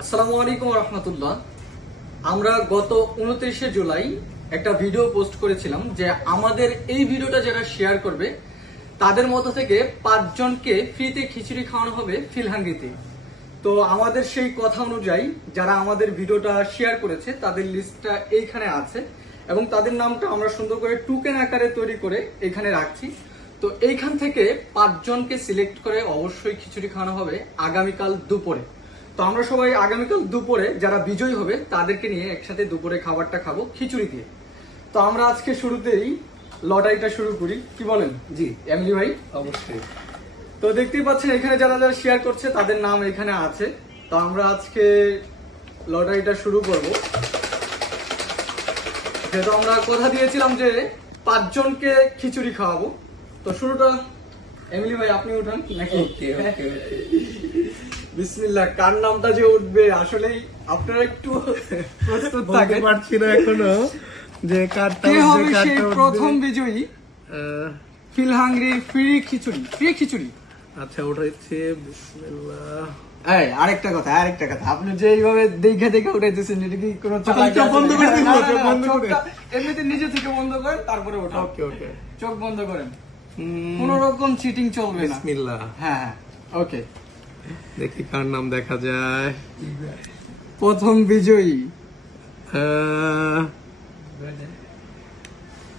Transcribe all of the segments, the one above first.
আসসালামু আলাইকুম রহমতুল্লাহ। আমরা গত উনত্রিশে জুলাই একটা ভিডিও পোস্ট করেছিলাম যে আমাদের এই ভিডিওটা যারা শেয়ার করবে, তাদের মধ্যে থেকে পাঁচজনকে ফ্রিতে খিচুড়ি খাওয়ানো হবে ফিলহাঙ্গিতে। তো আমাদের সেই কথা অনুযায়ী যারা আমাদের ভিডিওটা শেয়ার করেছে, তাদের লিস্টটা এইখানে আছে এবং তাদের নামটা আমরা সুন্দর করে টুকেন আকারে তৈরি করে এখানে রাখছি। তো এইখান থেকে পাঁচজনকে সিলেক্ট করে অবশ্যই খিচুড়ি খাওয়ানো হবে আগামীকাল দুপুরে। তো আমরা সবাই আগামীকাল দুপুরে যারা বিজয়ী হবে তাদেরকে নিয়ে একসাথে দুপুরে খাবারটা খাব খিচুড়ি দিয়ে। তো আমরা আজকে শুরুতেই লটারিটা শুরু করি। কি বলেন? জি। এমলি ভাই? অবশ্যই। তো দেখতেই পাচ্ছেন এখানে যারা যারা শেয়ার করছে তাদের নাম এখানে আছে। তো আমরা আজকে লটারিটা শুরু করব। যেহেতু আমরা কথা দিয়েছিলাম যে পাঁচজনকে খিচুড়ি খাওয়াবো তো শুরুটা এমলি ভাই আপনি উঠান নাকি? বিসমিল্লাহ কার নামটা যে উঠবে আসলেই আপনারা একটু প্রস্তুত থাকেন। পারছি না এখনও যে কারটা কে হবে সেই প্রথম বিজয়ী? ফিল হাঙ্গরির ফ্রি খিচুড়ি ফ্রি খিচুড়ি। আচ্ছা উঠাইছে বিসমিল্লাহ। এই আরেকটা কথা আরেকটা কথা। আপনি যে এইভাবে দেখে দেখে উঠাইতেছেন এটা কি কোনো চোখ বন্ধ করে দিন, না, না, চোখ বন্ধ করে। এমনিতে নিজে থেকে বন্ধ করেন তারপরে ওঠা ওকে ওকে চোখ বন্ধ করেন। কোন রকম চিটিং চলবে না। বিসমিল্লাহ। হ্যাঁ হ্যাঁ। ওকে দেখি কার নাম দেখা যায়। প্রথম বিজয়ী।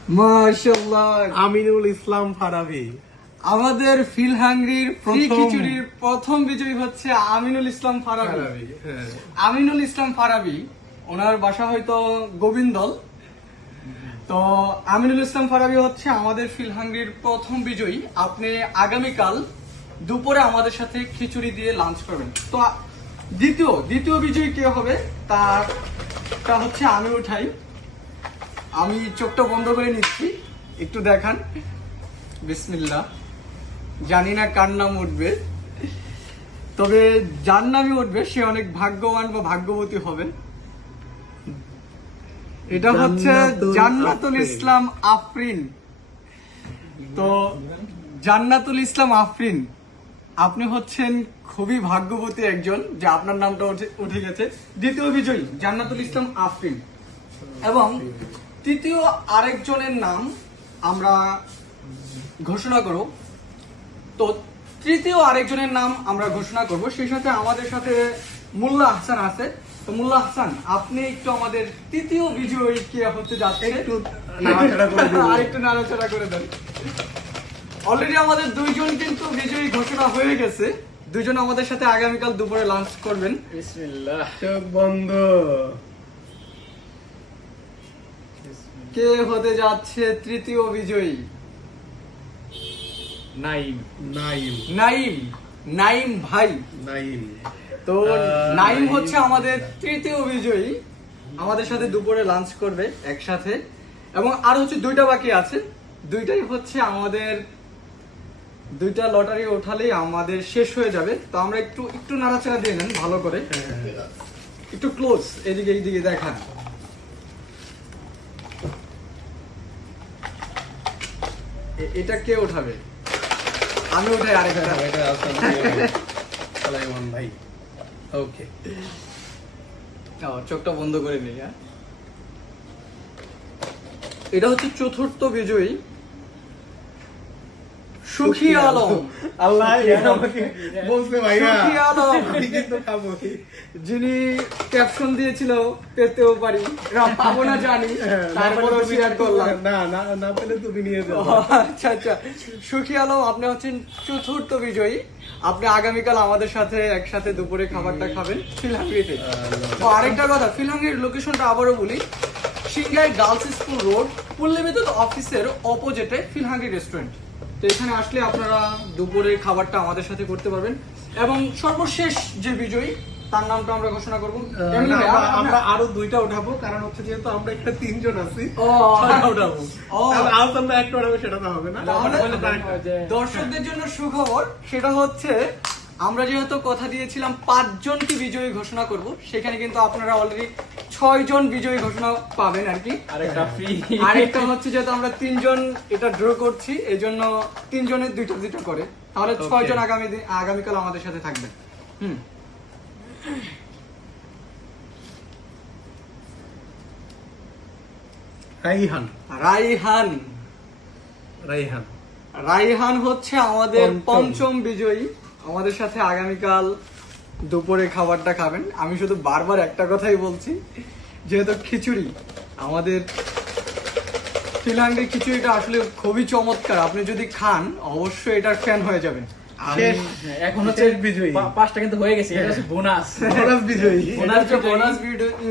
মাশাআল্লাহ। আমিনুল ইসলাম ফারাবি। আমাদের ফিল হাঙ্গরির প্রথম- খিচুড়ির প্রথম বিজয়ী হচ্ছে আমিনুল ইসলাম ফারাবি। ফারাবি হ্যাঁ। আমিনুল ইসলাম ফারাবি ওনার বাসা হয়তো গোবিন্দল। তো আমিনুল ইসলাম ফারাবি হচ্ছে আমাদের ফিলহাঙ্গির প্রথম বিজয়ী। আপনি আগামীকাল দুপুরে আমাদের সাথে খিচুড়ি দিয়ে লাঞ্চ করবেন। তো দ্বিতীয় দ্বিতীয় বিজয়ী কে হবে? তার, তা হচ্ছে আমি উঠাই আমি চোখটা বন্ধ করে নিচ্ছি, একটু দেখান। বিসমিল্লা জানি না কার নাম উঠবে। তবে যার নামই উঠবে, সে অনেক ভাগ্যবান বা ভাগ্যবতী হবে। এটা হচ্ছে জান্নাতুল ইসলাম আফরিন। তো জান্নাতুল ইসলাম আফরিন আপনি হচ্ছেন খুবই ভাগ্যবতী একজন যে আপনার নামটা উঠে- উঠে গেছে। দ্বিতীয় বিজয়ী জান্নাতুল ইসলাম আফরিন। এবং তৃতীয় আরেকজনের নাম আমরা ঘোষণা করব। তো তৃতীয় আরেকজনের নাম আমরা ঘোষণা করব। সেই সাথে আমাদের সাথে মোল্লা আহসান আছে। তো মোল্লা হাসান আপনি একটু আমাদের তৃতীয় বিজয়ী কে হতে যাচ্ছে। একটু। আরেকটু নাড়াচাড়া করে দেন। অলরেডি আমাদের দুইজন কিন্তু বিজয়ী ঘোষণা হয়ে গেছে। দুইজন আমাদের সাথে আগামীকাল দুপুরে লাঞ্চ করবেন। বিসমিল্লাহ। চোখ বন্ধ। কে হতে যাচ্ছে তৃতীয় বিজয়ী নাইম। নাইম। নাইম। নাইম ভাই। নাইম। তো নাইম। হচ্ছে আমাদের তৃতীয় বিজয়ী। আমাদের সাথে দুপুরে লাঞ্চ করবে একসাথে। এবং আর হচ্ছে দুইটা বাকি আছে। দুইটাই হচ্ছে আমাদের দুইটা লটারি ওঠালেই আমাদের শেষ হয়ে যাবে। তো আমরা একটু একটু নাড়াচাড়া দিয়ে নেন ভালো করে। একটু ক্লোজ এদিকে এইদিকে দেখান। এটা কে ওঠাবে? আমি উঠাই আরেকটা। ভাই। ওকে চোখটা বন্ধ করে নিই হ্যাঁ? এটা হচ্ছে চতুর্থ বিজয়ী সুখী আলম। আল্লাহ আমাকে বলছে ভাইয়া? সুখী আলম। কিন্তু খাব যিনি ক্যাপশন দিয়েছিল পেতেও পারি। না, পাবো না জানি তারপরেও শেয়ার করলাম। না না না পেলে তুমি নিয়ে যাও। আচ্ছা আচ্ছা। সুখী আলম আপনি হচ্ছেন চতুর্থ বিজয়ী। আপনি আগামীকাল আমাদের সাথে একসাথে দুপুরে খাবারটা খাবেন। ফিলহাঙ্গিতে। তো আরেকটা কথা, ফিলহাঙ্গির লোকেশনটা আবারও বলি। সিংহাই গার্লস স্কুল রোড পল্লী অফিসের অপোজিটে ফিলহাঙ্গি রেস্টুরেন্ট তো এখানে আসলে আপনারা দুপুরে খাবারটা আমাদের সাথে করতে পারবেন। এবং সর্বশেষ যে বিজয়ী তার নামটা আমরা ঘোষণা করব। আমরা- আরও দুইটা উঠাবো কারণ হচ্ছে যেহেতু আমরা একটা তিনজন আছি উঠাবো। আমরা একটা উঠাবো সেটা তো হবে না। দর্শকদের জন্য সুখবর সেটা হচ্ছে আমরা যেহেতু কথা দিয়েছিলাম পাঁচজনকে বিজয়ী ঘোষণা করব। সেখানে কিন্তু আপনারা অলরেডি ছয় জন বিজয়ী ঘোষণা পাবেন আর কি। আরেকটা আরেকটা হচ্ছে যেহেতু আমরা তিনজন এটা ড্র করছি এই জন্য তিনজনের দুইটা দুইটা করে। তাহলে ছয় জন আগামী দিন আগামীকাল আমাদের সাথে থাকবেন হুম। রাইহান। রাইহান। রাইহান। রাইহান হচ্ছে আমাদের পঞ্চম। বিজয়ী। আমাদের সাথে আগামীকাল দুপুরে খাবারটা খাবেন। আমি শুধু বারবার একটা কথাই বলছি যেহেতু খিচুড়ি আমাদের ফিলহাঙ্গের খিচুড়িটা আসলে খুবই চমৎকার। আপনি যদি খান অবশ্যই এটার ফ্যান হয়ে যাবেন। এখন হচ্ছে বিজয়ী। পাঁচটা কিন্তু হয়ে গেছে এটা হচ্ছে বোনাস। বোনাস বিজয়ী। এটা বোনাস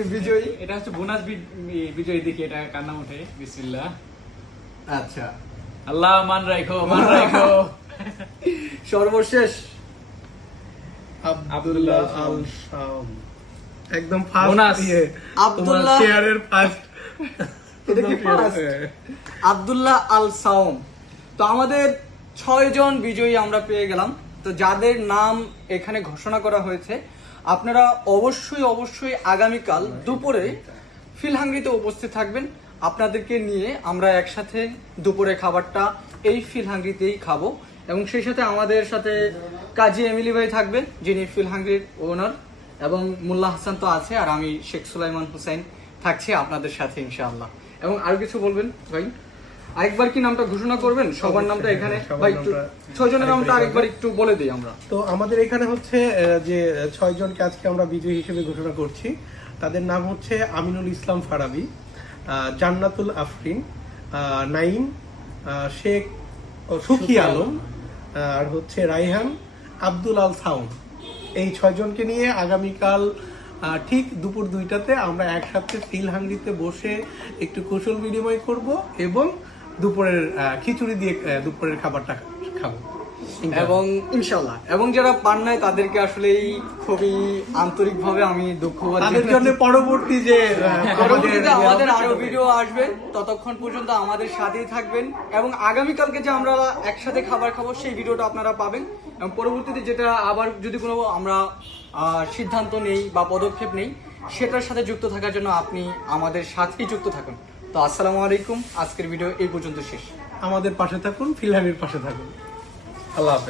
বিজয়ী। এটা হচ্ছে বোনাস বি- বি- বিজয়ী দেখি এটা কার নাম ওঠে? বিসমিল্লাহ। আচ্ছা। আল্লাহ মান রাখো মান রাখো সর্বশেষ। আব্দুল্লাহ আল শাম। একদম ফার্স্ট বোনাস। ইয়ে আব্দুল্লাহ- শেয়ারের ফার্স্ট এটা কি first? আব্দুল্লাহ আল সাওম তো আমাদের ছয় জন বিজয়ী আমরা পেয়ে গেলাম। তো যাদের নাম এখানে ঘোষণা করা হয়েছে, আপনারা অবশ্যই অবশ্যই আগামীকাল দুপুরে ফিলহাঙ্গিতে উপস্থিত থাকবেন। আপনাদেরকে নিয়ে আমরা একসাথে দুপুরে খাবারটা এই ফিলহাঙ্গিতেই খাব। এবং সেই সাথে আমাদের সাথে কাজী এমিলি ভাই থাকবে, যিনি ফিলহাঙ্গির ওনার এবং মোল্লা হাসান তো আছে, আর আমি শেখ সুলাইমান হুসাইন থাকছি আপনাদের সাথে ইনশাআল্লাহ। এবং আর কিছু বলবেন ভাই? আরেকবার কি নামটা ঘোষণা করবেন? সবার নামটা এখানে। ভাই একটু ছয়জনের নামটা আরেকবার একটু বলে দিই আমরা। তো আমাদের এখানে হচ্ছে যে ছয় জনকে আজকে আমরা বিজয়ী হিসেবে ঘোষণা করছি তাদের নাম হচ্ছে আমিনুল ইসলাম ফারাবি জান্নাতুল আফরিন নাইম শেখ সুখী আলম আর হচ্ছে রাইহান আব্দুল আল সাউন। এই ছয়জনকে নিয়ে আগামীকাল ঠিক দুপুর দুইটাতে আমরা একসাথে ফিল হাঙ্গিতে বসে একটু কৌশল বিনিময় করব এবং দুপুরের খিচুড়ি দিয়ে দুপুরের খাবারটা খাব। এবং ইনশাল্লাহ এবং যারা পান নাই তাদেরকে আসলেই খুবই আন্তরিকভাবে আমি দুঃখবাদ তাদের জন্য পরবর্তী যে পরবর্তীতে আমাদের- আমাদের আরও ভিডিও আসবে ততক্ষণ পর্যন্ত আমাদের সাথেই থাকবেন। এবং আগামীকালকে যে আমরা একসাথে খাবার খাব সেই ভিডিওটা আপনারা পাবেন। এবং পরবর্তীতে যেটা আবার যদি কোনো আমরা সিদ্ধান্ত নেই বা পদক্ষেপ নেই সেটার সাথে যুক্ত থাকার জন্য আপনি আমাদের সাথেই যুক্ত থাকুন। তো আসসালামু আলাইকুম আজকের ভিডিও এই পর্যন্ত শেষ। আমাদের পাশে থাকুন ফিলহানির পাশে থাকুন। আল্লাহ হাফেজ।